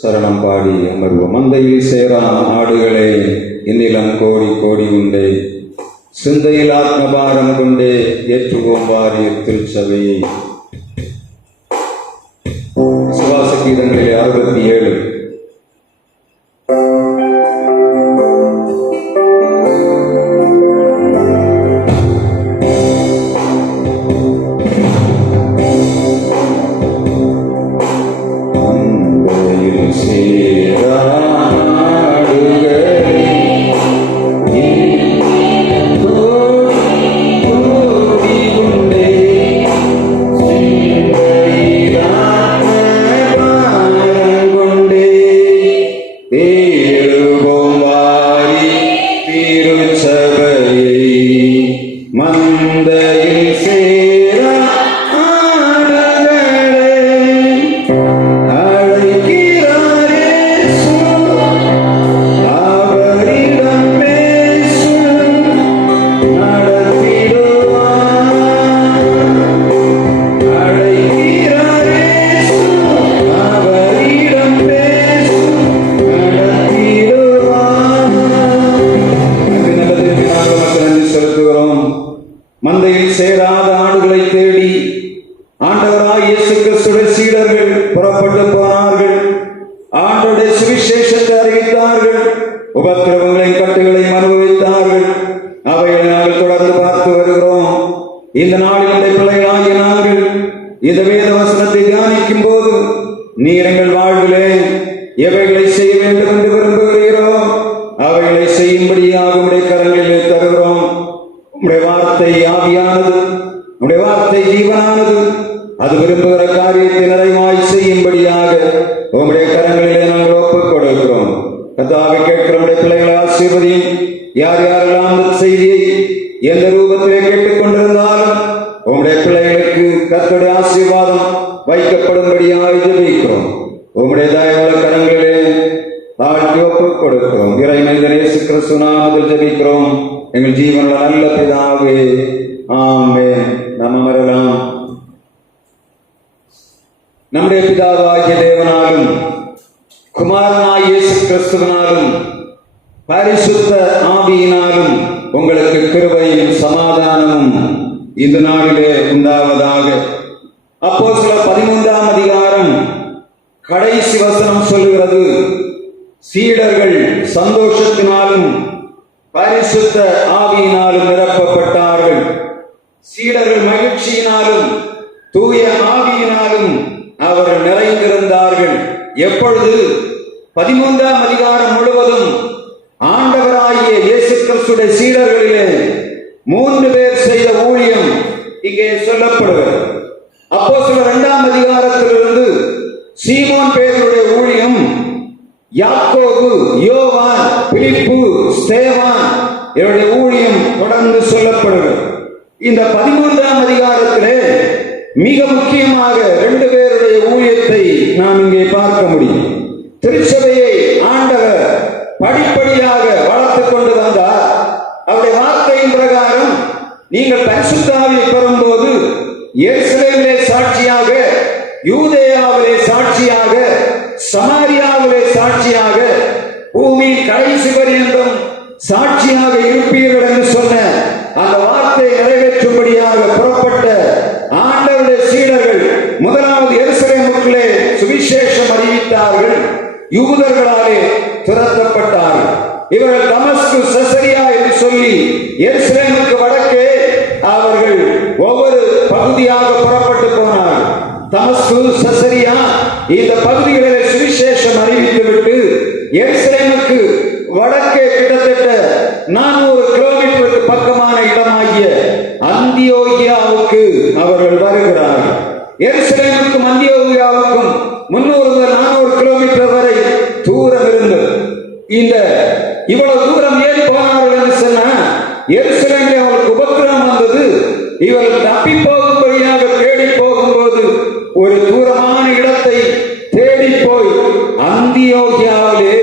சரணம் பாடி அமர்வோம். மந்தையில் சேரா ஆடுகளே, இன்னிலம் கோடி கோடி உண்டே, சிந்தையில் ஆத்மபாரம் கொண்டே ஏற்றுவோம் வாரிய திருச்சபையை. சுவாச கீதங்களிலே 67. மந்தையில் சேராத ஆடுகளை தேடி ஆண்டவராய் இயேசு கிறிஸ்துவின் சீடர்கள் புறப்பட்டு போனார்கள். ஆண்டவருடைய சுவிசேஷத்தை அறிவித்தார்கள். உபத்திரவங்களையும் கட்டுகளையும் அனுபவித்தார்கள். அவைகளை நாங்கள் தொடர்ந்து பார்த்து வருகிறோம். இந்த நாளினுடைய பிள்ளைகளாகிய நாங்கள் இந்த வேத வசனத்தை தியானிக்கும் போது நீர் எங்கள் வாழ்விலே எவைகளை செய்ய வேண்டும் என்று விரும்புகிறீரோ அவைகளை செய்யும்படியாக உடைய கரங்களிலே தருகிறோம். உடைய வார்த்தை ஆவியானது, உடைய வார்த்தை ஜீவனானது. அது விரும்புகிற காரியத்தை நிறைவாய் செய்யும்படியாக உங்களுடைய கரங்களிலே நாங்கள் ஒப்புக் கொடுக்கிறோம். கர்த்தாவே, கேட்கிற உடைய பிள்ளைகளை ஆசீர்வதியும். யார் யாரெல்லாம் அந்த செய்தியை எந்த ரூபத்திலே கேட்டுக் கொண்டிருந்தாலும் உங்களுடைய பிள்ளைகளுக்கு கர்த்தருடைய ஆசீர்வாதம் வைக்கப்படும்படியாக ஜெபிக்கிறோம். உங்களுடைய தயவுள்ள கரங்களிலே தாழ்த்தி ஒப்புக் கொடுக்கிறோம். இறைமனிதன் இயேசு கிறிஸ்து நாமத்தில் ஜெபிக்கிறோம் எங்கள் ஜீவனுள்ள நல்ல பிதாவே, ஆமென். நாம் அமரலாம். நம்முடைய பிதாவாகிய தேவனாலும் குமாரனாய் இயேசு கிறிஸ்துவினாலும் பரிசுத்த ஆவியினாலும் உங்களுக்கு கிருபையும் சமாதானமும் இந்த நாளிலே உண்டாவதாக. அப்போஸ்தலர் 13ஆம் அதிகாரம் கடைசி வசனம் சொல்லுகிறது, சீடர்கள் சந்தோஷத்தினாலும் பரிசுத்த ஆவியினாலும் நிரப்பப்பட்டார்கள். சீடர்கள் மகிழ்ச்சியினாலும் தூய ஆவியினாலும் அவர்கள் நிறைந்திருந்தார்கள். எப்பொழுது 13ஆம் அதிகாரம் முழுவதும் ஆண்டவராகிய இயேசு கிறிஸ்துவின் சீடர்களிலே 3 பேர் செய்த ஊழியம் இங்கே சொல்லப்படுகிறது. அப்போஸ்தலர் 2ஆம் அதிகாரத்திலிருந்து சீமோன் பேதுருடைய ஊழியம், யாக்கோபு, யோவான், பிலிப்பு, ஸ்தேவான் இவருடைய ஊழியம் தொடர்ந்து சொல்லப்படுகிறது. இந்த 13ஆம் அதிகாரத்திலே மிக முக்கியமாக 2 பேருடைய ஊழியத்தை நாம் இங்கே பார்க்க முடியும். திருச்சபையை ஆண்டவர் படிப்படியாக வளர்த்துக் கொண்டு வந்தார். அவருடைய வார்த்தையின் பிரகாரம் நீங்கள் பரிசுத்த ஆவியை பெறும்போது எருசலேமிலே சாட்சியாக, யூதேயாவிலே சாட்சியாக, சமாரியாவிலே சாட்சியாக, பூமியின் கடைசி பரியந்தம் சாட்சியாக இருப்பீர்கள் என்று சொன்ன அந்த வார்த்தையை நிறைவேற்றும்படியாக புறப்பட்ட ஆண்டவருடைய சீடர்கள் முதலாவது எருசலேமுக்குள்ளே சுவிசேஷம் அறிவித்தார்கள். யூதர்களாலே துரத்தப்பட்டார்கள். இவர்கள் தமஸ்கு, செசரியா என்று சொல்லி எருசலேமுக்கு வடக்கே அவர்கள் ஒவ்வொரு பகுதியாக புறப்பட்டு போனார்கள். தமஸ்கு, செசரியா இந்த பகுதிகளிலே சுவிசேஷம் அறிவித்துவிட்டு எருசலேமுக்கு வடக்கே கிட்டத்தட்ட 400 கிலோமீட்டருக்கு பக்கமான இடமாகிய அந்தியோகியாவுக்கு அவர்கள் வருகிறார்கள். எருசலேமுக்கும் அந்தியோகியாவுக்கும் 300-400 கிலோமீட்டர் வரை தூரம் இருந்தது. இந்த இவ்வளவு தூரம் ஏன் போனார்கள் என்று சொன்ன, எருசலேமில் அவர்களுக்கு உபத்திரவம் வந்தது. இவர்கள் தப்பி போகும்படியாக தேடி போகும்போது ஒரு தூரமான இடத்தை தேடி போய் அந்தியோகியாவிலே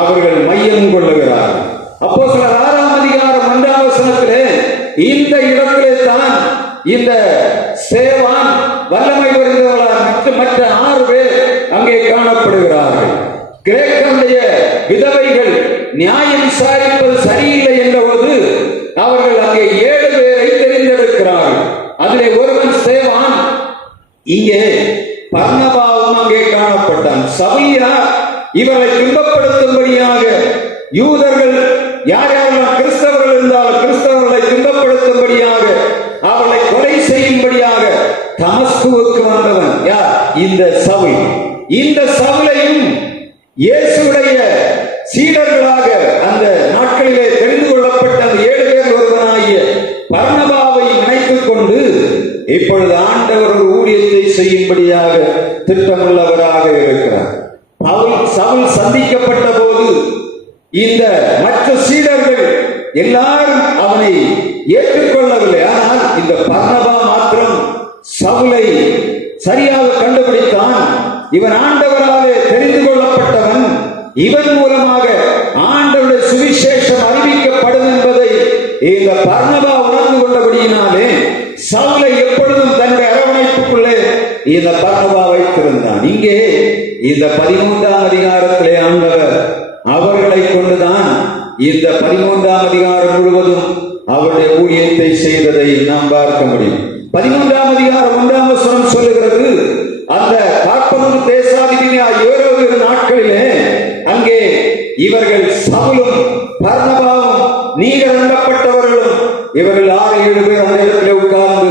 அவர்கள் மையம் கொள்ளுகிறார்கள். அப்போஸ்தலர் 6ஆம் அதிகாரம் 1ஆம் வசனத்திலே இந்த இடத்திலே தான் இந்த சேவான் வல்லமை வருகிறவர்களால் மற்ற 6 பேர் அங்கே காணப்படுகிறார்கள். கிரேக்கருடைய விதவைகள் நியாயம் விசாரிப்பது சரியில்லை என்றபோது அவர்கள் அங்கே 7 பேரை தெரிந்தெடுக்கிறார்கள். அதிலே ஒருவன் ஸ்தேவான். இங்கே பர்னபாவும் அங்கே காணப்பட்டான். சவுலியா இவர்களை துன்பப்படுத்தும்படியாக யூதர்கள் யார் யாரெல்லாம் கிறிஸ்தவர்கள் இருந்தாலும் கிறிஸ்தவர்களை துன்பப்படுத்தும்படியாக அவர்களை கொலை செய்யும்படியாக தமஸ்குவுக்கு வந்தவன் யார்? இந்த சவுல். இந்த சவுலையும் இயேசுடைய சீடர்களாக அந்த நாட்களிலே தெரிந்து கொள்ளப்பட்ட அந்த 7 பேர் ஒருவனாகிய பர்னபாவை இணைத்துக் கொண்டு இப்பொழுது ஆண்டவர் ஒரு ஊழியத்தை செய்யும்படியாக திட்டமுள்ளவராக இருக்கிறார். சவுல் சந்திக்கப்பட்ட போது இந்த மற்ற சீடர்கள் எல்லாரும் அவனை ஏற்றுக்கொள்ளவில்லை. ஆனால் இந்த பர்னபா மாத்திரம் சவுலை சரியாக கண்டுபிடித்தான். இவன் ஆண்டவராலே தெரிந்து கொள்ளப்பட்டவன், இவன் மூலமாக ஆண்டவருடைய சுவிசேஷம் அறிவிக்கப்படும் என்பதை இந்த பர்னபா உணர்ந்து கொண்டபடியினாலே சவுலை எப்பொழுதும் தன்னுடைய அரவணைப்புக்குள்ளே இந்த பர்னபா வைத்திருந்தான். இங்கே இந்த 13ஆம் அதிகாரத்திலே ஆண்டவர் அவர்களை கொண்டுதான் இந்த 13ஆம் அதிகாரம் முழுவதும் அவருடைய ஊழியத்தை செய்ததை நாம் பார்க்க முடியும். 13ஆம் அதிகாரம் 1ஆம் வசனம் சொல்லுகிறது, அந்த காற்பது தேசாதிபதியாகிய ஏரோது நாட்களிலே அங்கே இவர்கள் சவுலும் பர்னபாவும் நீகரண்டப்பட்டவர்களும் இவர்கள் 6-7 பேர் அந்த இடத்திலே உட்கார்ந்து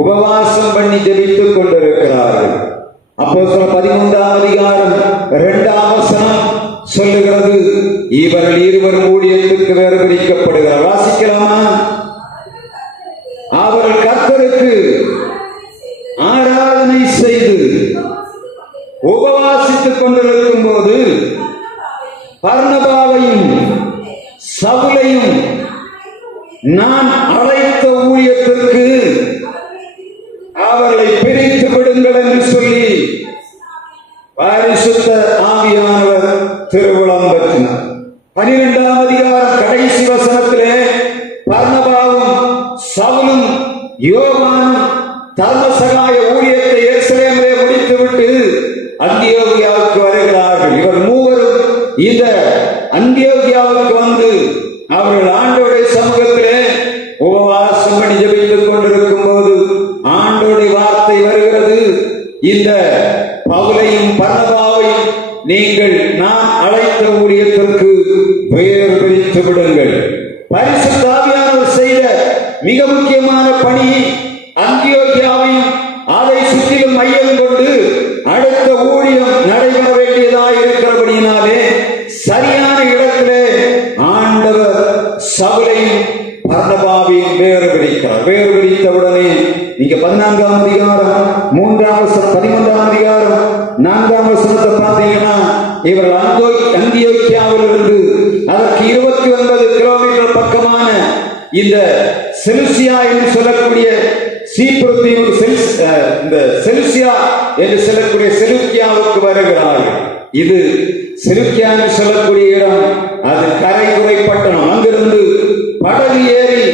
உபவாசம் பண்ணி ஜெபித்துக் கொண்டிருக்கிறார்கள். அப்போஸ்தலர் 13ஆம் அதிகாரம் 2ஆம் வசனம் சொல்லுகிறது, இவர்கள் இருவரும் ஊழியத்துக்கு வேறு பிரிக்கப்படுகிறார். வாசிக்கலாமா? அவர்கள் கர்த்தருக்கு ஆராதனை செய்து உபவாசித்துக் கொண்டிருக்கும் போது பர்னபாவையும் சவுலையும் நான் அழைத்த ஊழியத்திற்கு அவர்களை பிரித்து விடுங்கள் என்று சொல்லி பரிசுத்த ஆவியானவர் திருவிழம் பெற்றினார். 12ஆம் அதிகாரம் கடைசி வசனத்திலே பர்னபாவும் சவுலும் யோவானும் தர்மசகாய ஊழியத்தை எருசலேமிலே முடித்துவிட்டு அந்தியோகியாவுக்கு வருகிறார்கள். இவர் மூவரும் இந்த அந்தியோகியாவுக்கு வந்து அவர்கள் ஆண்டவருடைய சமூகத்திலே உபவாசம் பண்ணி ஜெபித்துக் கொண்டிருக்கும் போது ஆண்டவருடைய வார்த்தை வருகிறது, இந்த பவுலையும் பர்னபாவையும் நீங்கள் நான் அழைத்த ஊழியத்திற்கு வேறு பிரித்து விடுங்கள். பரிசுத்த ஆவியானவர் செய்த மிக முக்கியமான பணி அந்தியோகியாவையும் அதை சுற்றிலும் மையம் கொண்டு அடுத்த ஊழியம் நடைபெற வேண்டியதாக இருக்கிறபடியினாலே சரியான இடத்திலே ஆண்டவர் சவுலையும் பர்னபாவையும் வேறு பிரிக்கிறார். வேறு பிரித்தவுடனே நீங்க 14ஆம் அதிகாரம் 3ஆம் வசனம் 13ஆம் அதிகாரம் 4ஆம் வசனத்தை பார்த்தீங்கன்னா இவர்கள் அந்தியோகியாவிலிருந்து அதற்கு 29 கிலோமீட்டர் பக்கமான இந்த செலுசியா என்று சொல்லக்கூடிய இந்த செலுசியா என்று சொல்லக்கூடிய செலுக்கியாவுக்கு வருகிறார்கள். இது செலுக்கியா என்று சொல்லக்கூடிய இடம், அது கரைதுறை பட்டணம். அங்கிருந்து படகு ஏறி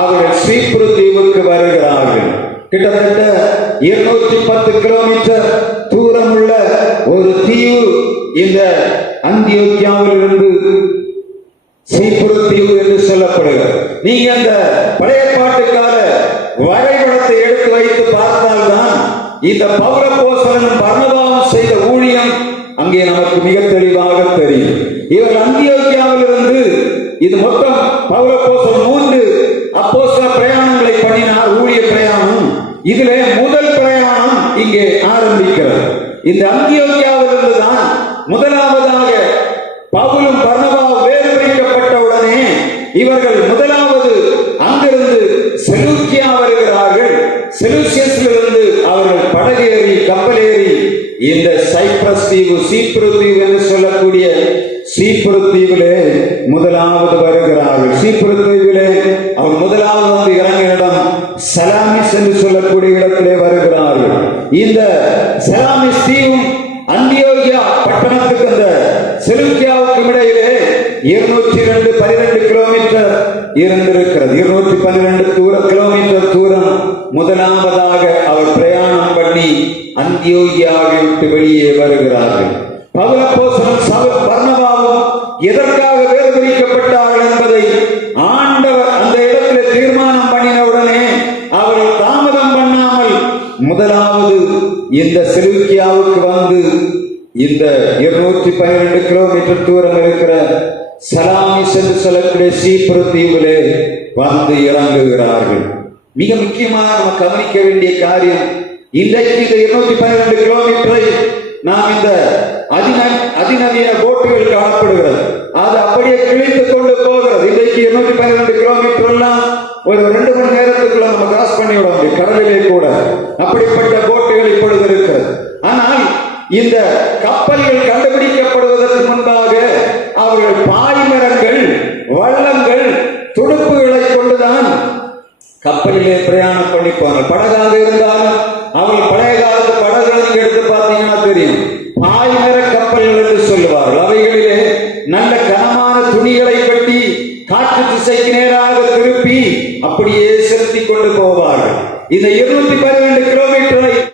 அவர்கள் சீப்ரு தீவுக்கு வருகிறார்கள். கிட்டத்தட்ட 210 கிலோமீட்டர் தூரமுள்ள ஒரு தீவு இந்த அந்தியோகியாவிலிருந்து சீப்ரு தீவு என்று சொல்லப்படுகிறது. நீங்க அந்த பழைய பாட்டுக்கால வரைபடத்தை எடுத்து வைத்து பார்த்தால்தான் இந்த பவுலப்போஸ்தலனும் பர்னபாவும் செய்த ஊழியம் அங்கே நமக்கு மிக தெளிவாக தெரியும். இவர்கள் அந்தியோகியாவிலிருந்து இது மொத்தம் பவுலப்போஸ்தலன் 3 அப்போஸ்தல பிரயாணங்களை பண்ணினார், ஊழிய பிரயாணம். இதிலே முதல் பிரயாணம் இங்கே ஆரம்பிக்கிறது. இந்த அந்தியோகியாவிலிருந்து தான் முதலாவதாக பவுலும் பர்னபாவும் வேறு பிரிக்கப்பட்டவுடனே இவர்கள் முதலாவது அங்கிருந்து செலூக்கியா வருகிறார்கள். செலூசியஸிலிருந்து அவர்கள் படகேறி கப்பலேறி இந்த சைப்ரஸ் தீவு சீப்ரு தீவு என்று சொல்லக்கூடிய சீப்ரு தீவிலே முதலாவது வருகிறார்கள். சீப்ரு தீவிலே அவர் முதலாவது வந்து இறங்கிய இடம் சலாமிஸ் என்று சொல்லக்கூடிய இடத்திலே வருகிறார்கள். இந்த சலாமிஸ் தீவும் அந்தியோகியா பட்டணத்துக்கு அந்த செலூக்கியாவுக்கும் இடையிலே 212 கிலோமீட்டர் இருந்திருக்கிறது. 212 கிலோமீட்டர் தூரம் முதலாவதாக அவர் பிரயாணம் பண்ணி அந்தியோகியாவை விட்டு வெளியே வருகிறார்கள். பவுலப்போஸ்தலன் 212 கிலோமீட்டர் தூரம் இருக்கிற சலாமிஸ் என்று சொல்லக்கூடிய சீப்ரு தீவிலே வந்து இறங்குகிறார்கள். மிக முக்கியமாக நம்ம கவனிக்க வேண்டிய காரியம், இன்றைக்கு இந்த 212 கிலோமீட்டரை நாம் இந்த அதிநவீன போட்டுகள் காணப்படுகிறது, அது அப்படியே கிழித்துக் கொண்டு போகிறது. இன்றைக்கு 212 கிலோமீட்டர் எல்லாம் ஒரு 2 மணி நேரத்துக்குள்ள நம்ம கிராஸ் பண்ணி விட முடியும், கடலிலே கூட. அப்படிப்பட்ட போட்டுகள் இப்பொழுது இருக்கிறது. ஆனால் இந்த கப்பல்கள் கண்டுபிடிக்கப்படுவதற்கு முன்பாக அவர்கள் பாய்மரங்கள், வள்ளங்கள், துடுப்புகளை கொண்டுதான் கப்பலிலே பிரயாணம் பண்ணி போனார். படகாக இருந்தாலும் அவர்கள் பழைய காலத்து படகுகளை நீங்க எடுத்து பார்த்தீங்கன்னா தெரியும், பாய்மர கப்பல்கள் என்று சொல்லுவார்கள். அவைகளிலே நல்ல கனமான துணிகளை கட்டி காற்று திசைக்கு நேராக திருப்பி அப்படியே செலுத்தி கொண்டு போவார்கள். இந்த 212 கிலோமீட்டரை